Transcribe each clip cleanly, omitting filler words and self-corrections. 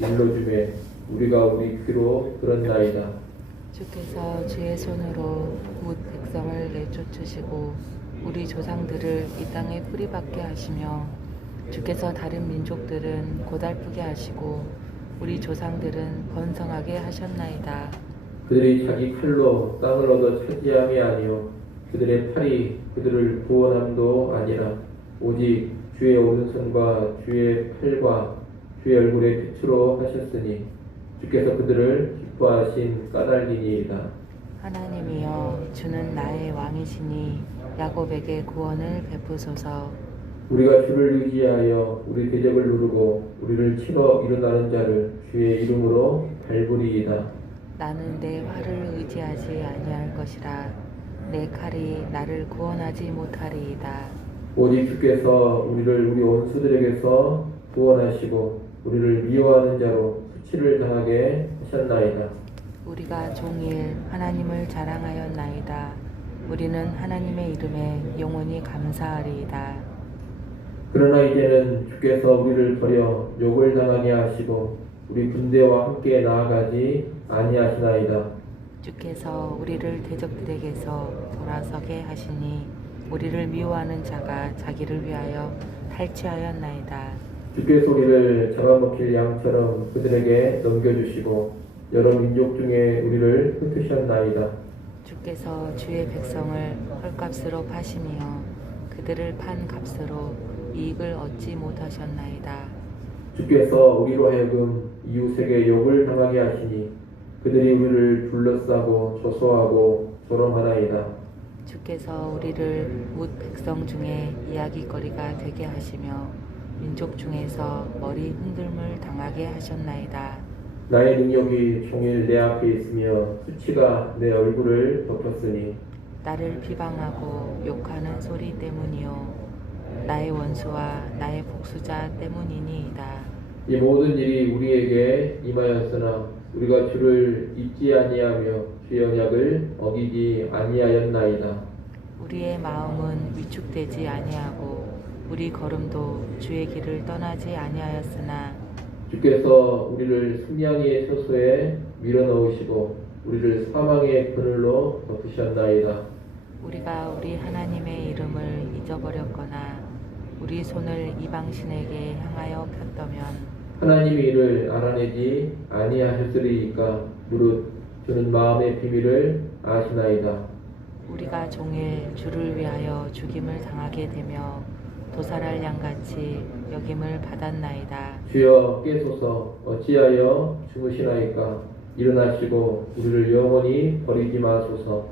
일러주매 우리가 우리 귀로 들었나이다. 주께서 주의 손으로 뭇 백성을 내쫓으시고 우리 조상들을 이 땅에 뿌리박게 하시며 주께서 다른 민족들은 고달프게 하시고 우리 조상들은 번성하게 하셨나이다. 그들이 자기 칼로 땅을 얻어 차지함이 아니요 그들의 팔이 그들을 구원함도 아니라 오직 주의 오른손과 주의 팔과 주의 얼굴의 빛으로 하셨으니 주께서 그들을 기뻐하신 까닭이니이다. 하나님이여 주는 나의 왕이시니 야곱에게 구원을 베푸소서. 우리가 주를 의지하여 우리 대적을 누르고 우리를 치러 일어나는 자를 주의 이름으로 밟으리이다. 나는 내 활을 의지하지 아니할 것이라 내 칼이 나를 구원하지 못하리이다. 오직 주께서 우리를 우리 원수들에게서 구원하시고 우리를 미워하는 자로 수치를 당하게 하셨나이다. 우리가 종일 하나님을 자랑하였나이다. 우리는 하나님의 이름에 영원히 감사하리이다. 그러나 이제는 주께서 우리를 버려 욕을 당하게 하시고 우리 군대와 함께 나아가지 아니하시나이다. 주께서 우리를 대적들에게서 돌아서게 하시니 우리를 미워하는 자가 자기를 위하여 탈취하였나이다. 주께서 우리를 잡아먹힐 양처럼 그들에게 넘겨주시고 여러 민족 중에 우리를 흩으셨나이다. 주께서 주의 백성을 헐값으로 파시며 그들을 판 값으로 이익을 얻지 못하셨나이다. 주께서 우리로 하여금 이웃에게 욕을 당하게 하시니 그들이 우리를 둘러싸고 조소하고 조롱하나이다. 주께서 우리를 뭇 백성 중에 이야기거리가 되게 하시며 민족 중에서 머리 흔들물 당하게 하셨나이다. 나의 능력이 종일 내 앞에 있으며 수치가 내 얼굴을 덮었으니 나를 비방하고 욕하는 소리 때문이요 나의 원수와 나의 복수자 때문이니이다. 이 모든 일이 우리에게 임하였으나 우리가 주를 잊지 아니하며 주의 언약을 어기지 아니하였나이다. 우리의 마음은 위축되지 아니하고 우리 걸음도 주의 길을 떠나지 아니하였으나 주께서 우리를 승냥이의 처소에 밀어넣으시고 우리를 사망의 그늘로 덮으셨나이다. 우리가 우리 하나님의 이름을 잊어버렸거나 우리 손을 이방신에게 향하여 폈다면 하나님이 이를 알아내지 아니하셨으리이까 무릇 주는 마음의 비밀을 아시나이다. 우리가 종일 주를 위하여 죽임을 당하게 되며 도살할 양같이 여김을 받았나이다. 주여 깨소서 어찌하여 주무시나이까 일어나시고 우리를 영원히 버리지 마소서.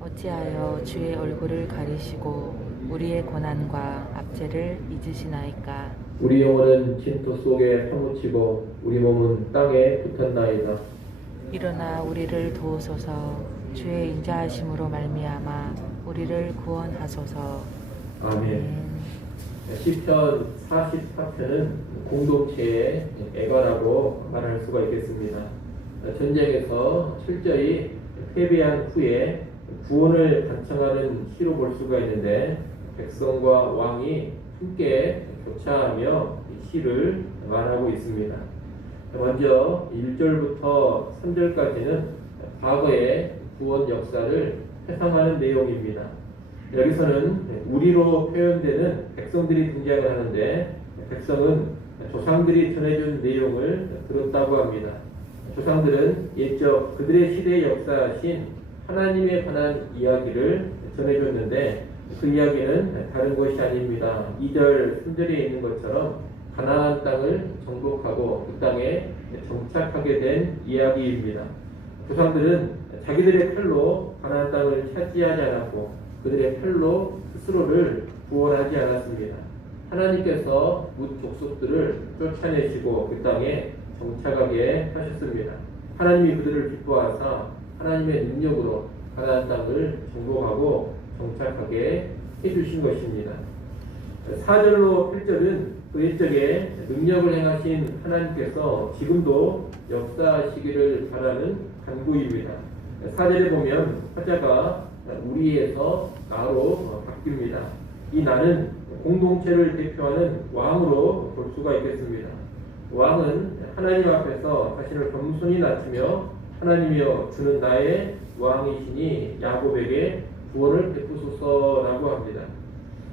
어찌하여 주의 얼굴을 가리시고 우리의 고난과 압제를 잊으시나이까. 우리 영혼은 진토 속에 파묻히고 우리 몸은 땅에 붙었나이다. 일어나 우리를 도우소서. 주의 인자하심으로 말미암아 우리를 구원하소서. 아멘. 시편 44편은 공동체의 애가라고 말할 수가 있겠습니다. 전쟁에서 철저히 패배한 후에 구원을 간청하는 시로 볼 수가 있는데 백성과 왕이 함께 교차하며 이 시를 말하고 있습니다. 먼저 1절부터 3절까지는 과거의 구원 역사를 회상하는 내용입니다. 여기서는 우리로 표현되는 백성들이 등장을 하는데 백성은 조상들이 전해준 내용을 들었다고 합니다. 조상들은 옛적 그들의 시대의 역사하신 하나님에 관한 이야기를 전해줬는데 그 이야기는 다른 것이 아닙니다. 2절, 3절에 있는 것처럼 가나안 땅을 정복하고 그 땅에 정착하게 된 이야기입니다. 조상들은 자기들의 칼로 가나안 땅을 차지하지 않았고 그들의 팔로 스스로를 구원하지 않았습니다. 하나님께서 뭇 족속들을 쫓아내시고 그 땅에 정착하게 하셨습니다. 하나님이 그들을 기뻐하사 하나님의 능력으로 가나안 땅을 정복하고 정착하게 해주신 것입니다. 4절로 8절은 그 옛적에 능력을 행하신 하나님께서 지금도 역사하시기를 바라는 간구입니다. 4절에 보면 화자가 우리에서 나로 바뀝니다. 이 나는 공동체를 대표하는 왕으로 볼 수가 있겠습니다. 왕은 하나님 앞에서 자신을 겸손히 낮추며 하나님이여 주는 나의 왕이시니 야곱에게 구원을 베푸소서라고 합니다.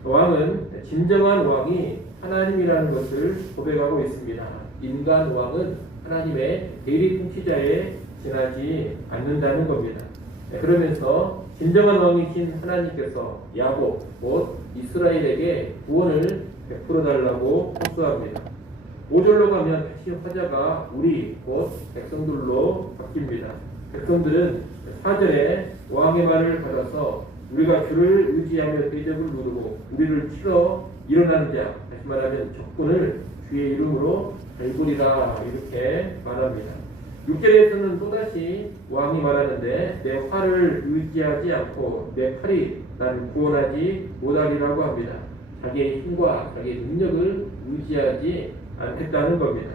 왕은 진정한 왕이 하나님이라는 것을 고백하고 있습니다. 인간 왕은 하나님의 대리 통치자에 지나지 않는다는 겁니다. 그러면서 진정한 왕이신 하나님께서 야곱 곧 이스라엘에게 구원을 베풀어 달라고 호소합니다. 5절로 가면 다시 화자가 우리 곧 백성들로 바뀝니다. 백성들은 4절에 왕의 말을 받아서 우리가 주를 의지하며 대적을 누르고 우리를 치러 일어나는 자, 다시 말하면 적군을 주의 이름으로 갈구리라 이렇게 말합니다. 6절에서는 또다시 왕이 말하는데 내 활을 의지하지 않고 내 칼이 나를 구원하지 못하리라고 합니다. 자기의 힘과 자기의 능력을 의지하지 않겠다는 겁니다.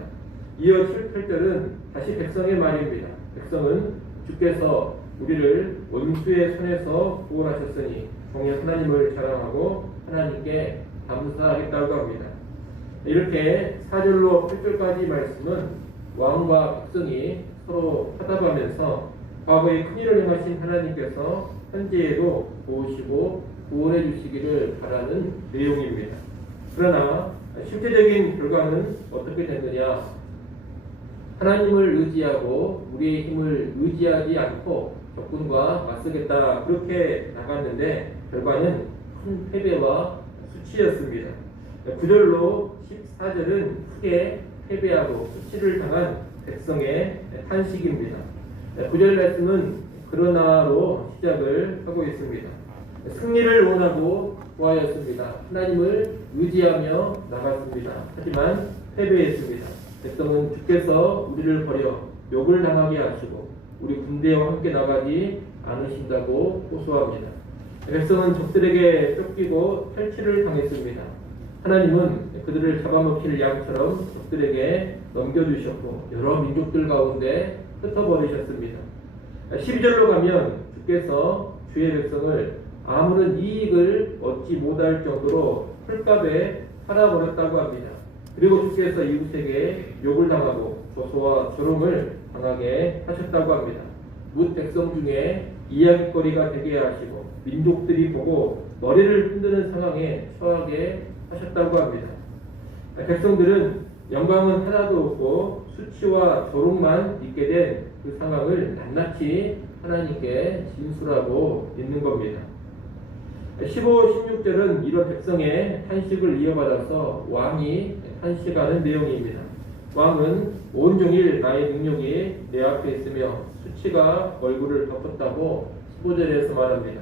이어 7, 8절은 다시 백성의 말입니다. 백성은 주께서 우리를 원수의 손에서 구원하셨으니 종의 하나님을 자랑하고 하나님께 감사하겠다고 합니다. 이렇게 4절로 8절까지 말씀은 왕과 백성이 서로 화답하면서 과거에 큰일을 행하신 하나님께서 현재에도 도우시고 구원해 주시기를 바라는 내용입니다. 그러나 실제적인 결과는 어떻게 됐느냐? 하나님을 의지하고 우리의 힘을 의지하지 않고 적군과 맞서겠다 그렇게 나갔는데 결과는 큰 패배와 수치였습니다. 9절로 14절은 크게 패배하고 수치를 당한 백성의 탄식입니다. 9절 말씀은 그러나로 시작을 하고 있습니다. 승리를 원하고 구하였습니다. 하나님을 의지하며 나갔습니다. 하지만 패배했습니다. 백성은 주께서 우리를 버려 욕을 당하게 하시고 우리 군대와 함께 나가지 않으신다고 호소합니다. 백성은 적들에게 쫓기고 탈취를 당했습니다. 하나님은 그들을 잡아먹힐 양처럼 적들에게 넘겨주셨고 여러 민족들 가운데 흩어버리셨습니다. 12절로 가면 주께서 주의 백성을 아무런 이익을 얻지 못할 정도로 풀값에 팔아버렸다고 합니다. 그리고 주께서 이웃에게 욕을 당하고 조소와 조롱을 당하게 하셨다고 합니다. 뭇 백성 중에 이야기거리가 되게 하시고 민족들이 보고 머리를 흔드는 상황에 처하게 하셨다고 합니다. 백성들은 영광은 하나도 없고 수치와 조롱만 있게 된 그 상황을 낱낱이 하나님께 진술하고 있는 겁니다. 15, 16절은 이런 백성의 탄식을 이어받아서 왕이 탄식하는 내용입니다. 왕은 온종일 나의 능력이 내 앞에 있으며 수치가 얼굴을 덮었다고 15절에서 말합니다.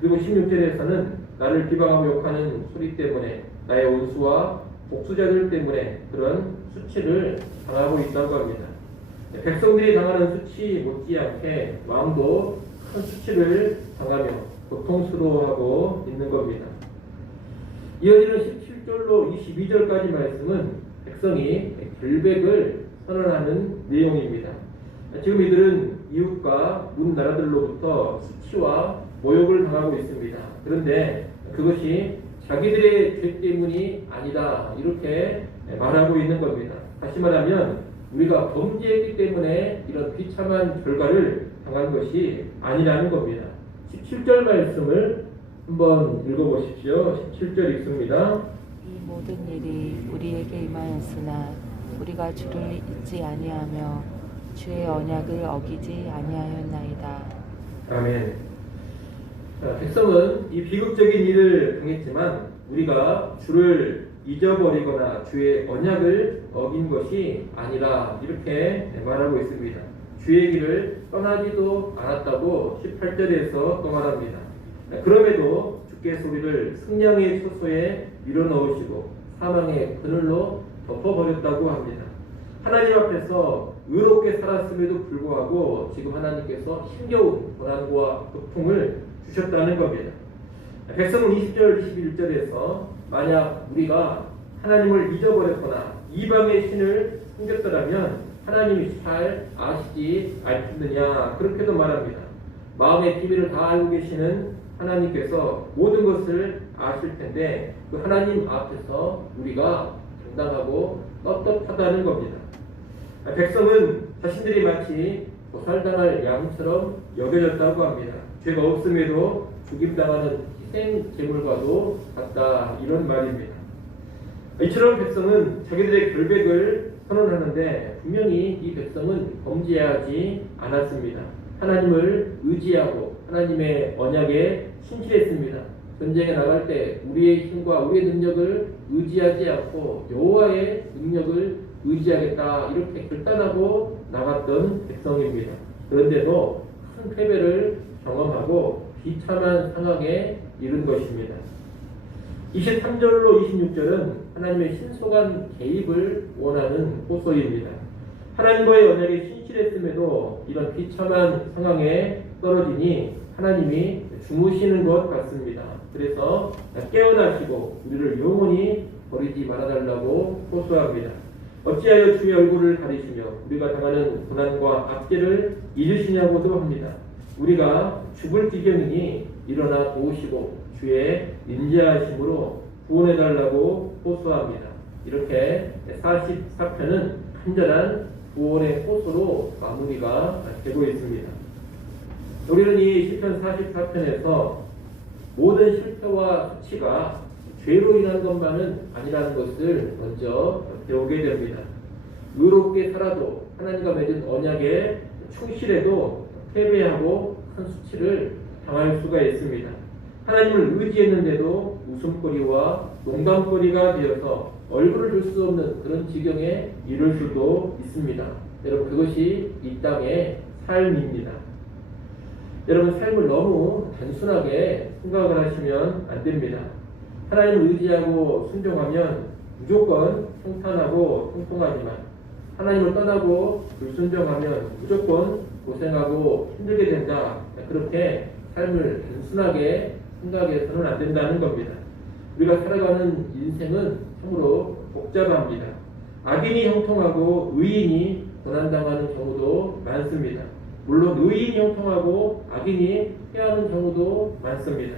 그리고 16절에서는 나를 비방하고 욕하는 소리 때문에 나의 원수와 복수자들 때문에 그런 수치를 당하고 있다고 합니다. 백성들이 당하는 수치 못지않게 왕도 큰 수치를 당하며 고통스러워하고 있는 겁니다. 이어지는 17절로 22절까지 말씀은 백성이 결백을 선언하는 내용입니다. 지금 이들은 이웃과 문 나라들로부터 수치와 모욕을 당하고 있습니다. 그런데 그것이 자기들의 죄 때문이 아니다 이렇게 말하고 있는 겁니다. 다시 말하면 우리가 범죄했기 때문에 이런 비참한 결과를 당한 것이 아니라는 겁니다. 17절 말씀을 한번 읽어보십시오. 17절 읽습니다. 이 모든 일이 우리에게 임하였으나 우리가 주를 잊지 아니하며 주의 언약을 어기지 아니하였나이다. 아멘. 자, 백성은 이 비극적인 일을 당했지만 우리가 주를 잊어버리거나 주의 언약을 어긴 것이 아니라 이렇게 말하고 있습니다. 주의 길을 떠나지도 않았다고 18절에서 또 말합니다. 그럼에도 주께서 우리를 승량의 초소에 밀어넣으시고 사망의 그늘로 덮어버렸다고 합니다. 하나님 앞에서 의롭게 살았음에도 불구하고 지금 하나님께서 힘겨운 고난과 고통을 주셨다는 겁니다. 백성은 20절, 21절에서 만약 우리가 하나님을 잊어버렸거나 이방의 신을 섬겼더라면 하나님이 잘 아시지 않겠느냐 그렇게도 말합니다. 마음의 비밀을 다 알고 계시는 하나님께서 모든 것을 아실 텐데 그 하나님 앞에서 우리가 당당하고 떳떳하다는 겁니다. 백성은 자신들이 마치 도살당할 양처럼 여겨졌다고 합니다. 죄가 없음에도 죽임당하는 희생 제물과도 같다, 이런 말입니다. 이처럼 백성은 자기들의 결백을 선언하는데 분명히 이 백성은 범죄하지 않았습니다. 하나님을 의지하고 하나님의 언약에 신실했습니다. 전쟁에 나갈 때 우리의 힘과 우리의 능력을 의지하지 않고 여호와의 능력을 의지하겠다, 이렇게 결단하고 나갔던 백성입니다. 그런데도 큰 패배를 경험하고 비참한 상황에 이른 것입니다. 23절로 26절은 하나님의 신속한 개입을 원하는 호소입니다. 하나님과의 언약에 신실했음에도 이런 비참한 상황에 떨어지니 하나님이 주무시는 것 같습니다. 그래서 깨어나시고 우리를 영원히 버리지 말아달라고 호소합니다. 어찌하여 주의 얼굴을 가리시며 우리가 당하는 고난과 압제를 잊으시냐고도 합니다. 우리가 죽을 지경이니 일어나 도우시고 주의 인자하심으로 구원해달라고 호소합니다. 이렇게 44편은 간절한 구원의 호소로 마무리가 되고 있습니다. 우리는 이 시편 44편에서 모든 실패와 수치가 죄로 인한 것만은 아니라는 것을 먼저 배우게 됩니다. 의롭게 살아도 하나님과 맺은 언약에 충실해도 패배하고 큰 수치를 당할 수가 있습니다. 하나님을 의지했는데도 웃음거리와 농담거리가 되어서 얼굴을 들 수 없는 그런 지경에 이를 수도 있습니다. 여러분, 그것이 이 땅의 삶입니다. 여러분, 삶을 너무 단순하게 생각을 하시면 안 됩니다. 하나님을 의지하고 순종하면 무조건 평탄하고 통통하지만 하나님을 떠나고 불순종하면 무조건 고생하고 힘들게 된다, 그렇게 삶을 단순하게 생각해서는 안 된다는 겁니다. 우리가 살아가는 인생은 참으로 복잡합니다. 악인이 형통하고 의인이 고난당하는 경우도 많습니다. 물론 의인이 형통하고 악인이 패하는 경우도 많습니다.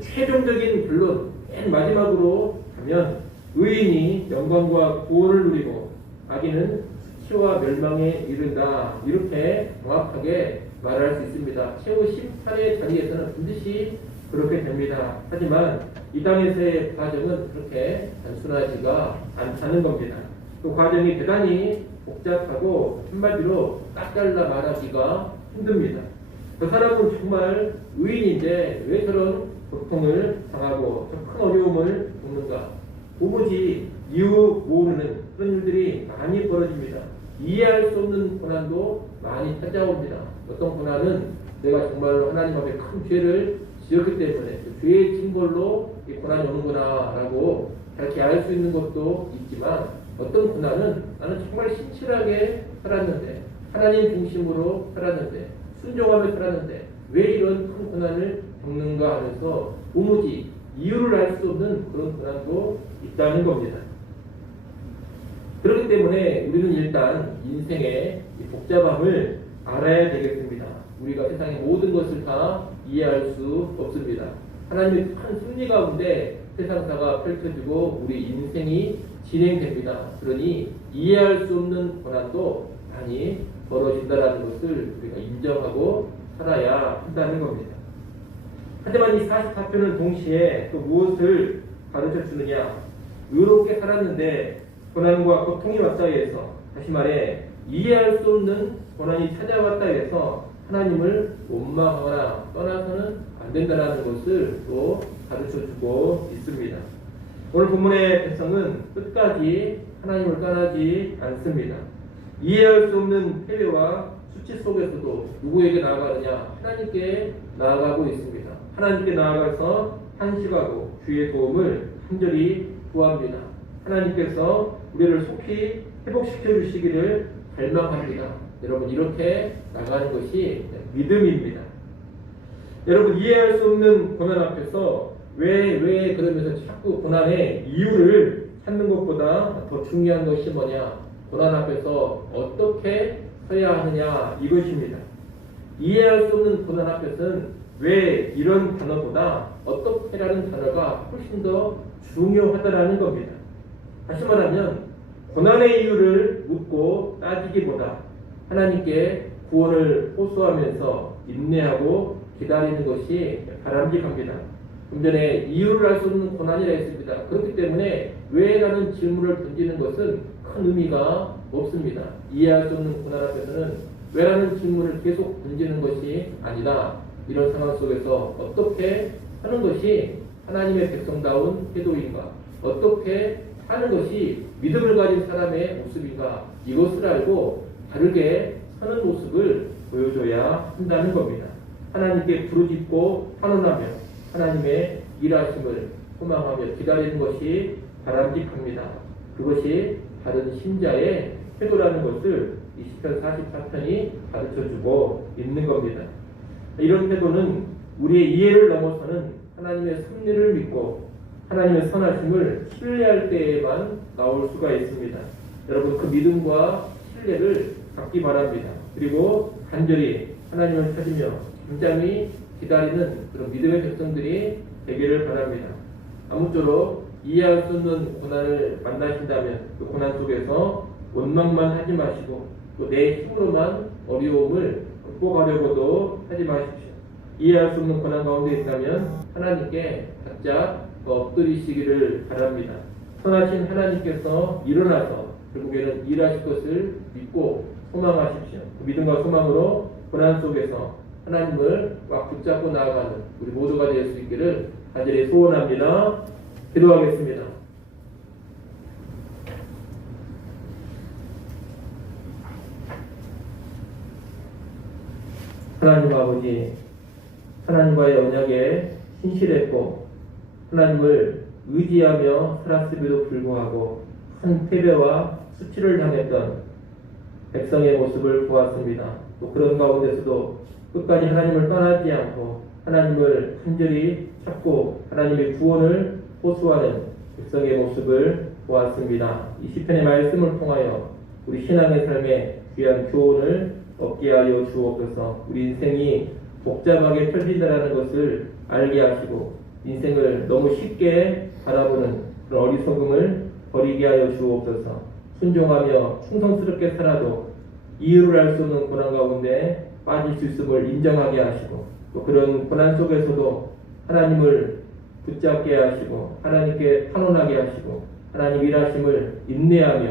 최종적인 결론, 맨 마지막으로 가면 의인이 영광과 구원을 누리고 악인은 수치와 멸망에 이른다, 이렇게 정확하게 말할 수 있습니다. 최후 심판의 자리에서는 반드시 그렇게 됩니다. 하지만 이 땅에서의 과정은 그렇게 단순하지가 않다는 겁니다. 그 과정이 대단히 복잡하고 한마디로 딱 잘라 말하기가 힘듭니다. 그 사람은 정말 의인인데 왜 저런 고통을 당하고 저 큰 어려움을 겪는가? 도무지 이유 모르는 그런 일들이 많이 벌어집니다. 이해할 수 없는 고난도 많이 찾아옵니다. 어떤 고난은 내가 정말로 하나님 앞에 큰 죄를 지었기 때문에 그 죄의 징벌로 이 고난이 오는구나 라고 그렇게 알 수 있는 것도 있지만, 어떤 고난은 나는 정말 신실하게 살았는데, 하나님 중심으로 살았는데, 순종하며 살았는데 왜 이런 큰 고난을 겪는가 하면서 도무지 이유를 알 수 없는 그런 고난도 있다는 겁니다. 그렇기 때문에 우리는 일단 인생의 이 복잡함을 알아야 되겠습니다. 우리가 세상의 모든 것을 다 이해할 수 없습니다. 하나님의 큰 섭리 가운데 세상사가 펼쳐지고 우리 인생이 진행됩니다. 그러니 이해할 수 없는 고난도 많이 벌어진다는 것을 우리가 인정하고 살아야 한다는 겁니다. 하지만 이 44편은 동시에 또 무엇을 가르쳐 주느냐? 의롭게 살았는데 고난과 고통이 왔다 해서, 다시 말해 이해할 수 없는 고난이 찾아왔다 해서 하나님을 원망하거나 떠나서는 안 된다는 것을 또 가르쳐 주고 있습니다. 오늘 본문의 백성은 끝까지 하나님을 떠나지 않습니다. 이해할 수 없는 패배와 수치 속에서도 누구에게 나아가느냐? 하나님께 나아가고 있습니다. 하나님께 나아가서 탄식하고 주의 도움을 간절히 구합니다. 하나님께서 우리를 속히 회복시켜 주시기를 갈망합니다. 여러분, 이렇게 나가는 것이 믿음입니다. 여러분, 이해할 수 없는 고난 앞에서 왜 그러면서 자꾸 고난의 이유를 찾는 것보다 더 중요한 것이 뭐냐? 고난 앞에서 어떻게 서야 하느냐, 이것입니다. 이해할 수 없는 고난 앞에서는 왜 이런 단어보다 어떻게라는 단어가 훨씬 더 중요하다라는 겁니다. 다시 말하면 고난의 이유를 묻고 따지기보다 하나님께 구원을 호소하면서 인내하고 기다리는 것이 바람직합니다. 좀 전에 이유를 알 수 없는 고난이라 했습니다. 그렇기 때문에 왜라는 질문을 던지는 것은 큰 의미가 없습니다. 이해할 수 없는 고난 앞에서는 왜라는 질문을 계속 던지는 것이 아니라 이런 상황 속에서 어떻게 하는 것이 하나님의 백성다운 태도인가, 어떻게 하는 것이 믿음을 가진 사람의 모습인가, 이것을 알고 다르게 사는 모습을 보여줘야 한다는 겁니다. 하나님께 부르짖고 환원하며 하나님의 일하심을 소망하며 기다리는 것이 바람직합니다. 그것이 바른 신자의 태도라는 것을 이 시편 44편이 가르쳐주고 있는 겁니다. 이런 태도는 우리의 이해를 넘어서는 하나님의 섭리를 믿고 하나님의 선하심을 신뢰할 때에만 나올 수가 있습니다. 여러분, 그 믿음과 신뢰를 갖기 바랍니다. 그리고 간절히 하나님을 찾으며 잠잠히 기다리는 그런 믿음의 백성들이 되기를 바랍니다. 아무쪼록 이해할 수 없는 고난을 만나신다면 그 고난 속에서 원망만 하지 마시고 또 내 힘으로만 어려움을 극복하려고도 하지 마십시오. 이해할 수 없는 고난 가운데 있다면 하나님께 바짝 엎드리시기를 바랍니다. 선하신 하나님께서 일어나서 결국에는 일하실 것을 믿고 소망하십시오. 그 믿음과 소망으로 고난 속에서 하나님을 꽉 붙잡고 나아가는 우리 모두가 될 수 있기를 간절히 소원합니다. 기도하겠습니다. 하나님 아버지, 하나님과의 언약에 신실했고 하나님을 의지하며 살았음에도 불구하고 큰 패배와 수치를 당했던 백성의 모습을 보았습니다. 또 그런 가운데서도 끝까지 하나님을 떠나지 않고 하나님을 간절히 찾고 하나님의 구원을 호소하는 백성의 모습을 보았습니다. 이 시편의 말씀을 통하여 우리 신앙의 삶에 귀한 교훈을 얻게 하여 주옵소서. 우리 인생이 복잡하게 펼쳐진다는 것을 알게 하시고 인생을 너무 쉽게 바라보는 그런 어리석음을 버리게 하여 주옵소서. 순종하며 충성스럽게 살아도 이유를 알 수 없는 고난 가운데 빠질 수 있음을 인정하게 하시고 또 그런 고난 속에서도 하나님을 붙잡게 하시고 하나님께 탄원하게 하시고 하나님 일하심을 인내하며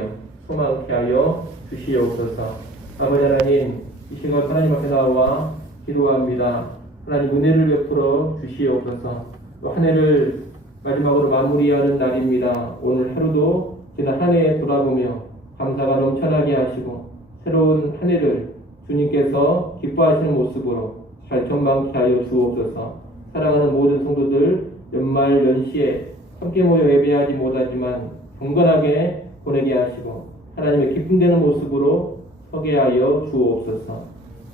소망케 하여 주시옵소서. 아버지 하나님, 이 시간 하나님 앞에 나와 기도합니다. 하나님 은혜를 베풀어 주시옵소서. 또 한 해를 마지막으로 마무리하는 날입니다. 오늘 하루도 지난 한 해 돌아보며 감사가 넘쳐나게 하시고 새로운 한 해를 주님께서 기뻐하시는 모습으로 잘 전망케 하여 주옵소서. 사랑하는 모든 성도들 연말 연시에 함께 모여 예배하지 못하지만 경건하게 보내게 하시고 하나님의 기쁨되는 모습으로 서게 하여 주옵소서.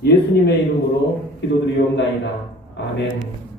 예수님의 이름으로 기도드리옵나이다. 아멘.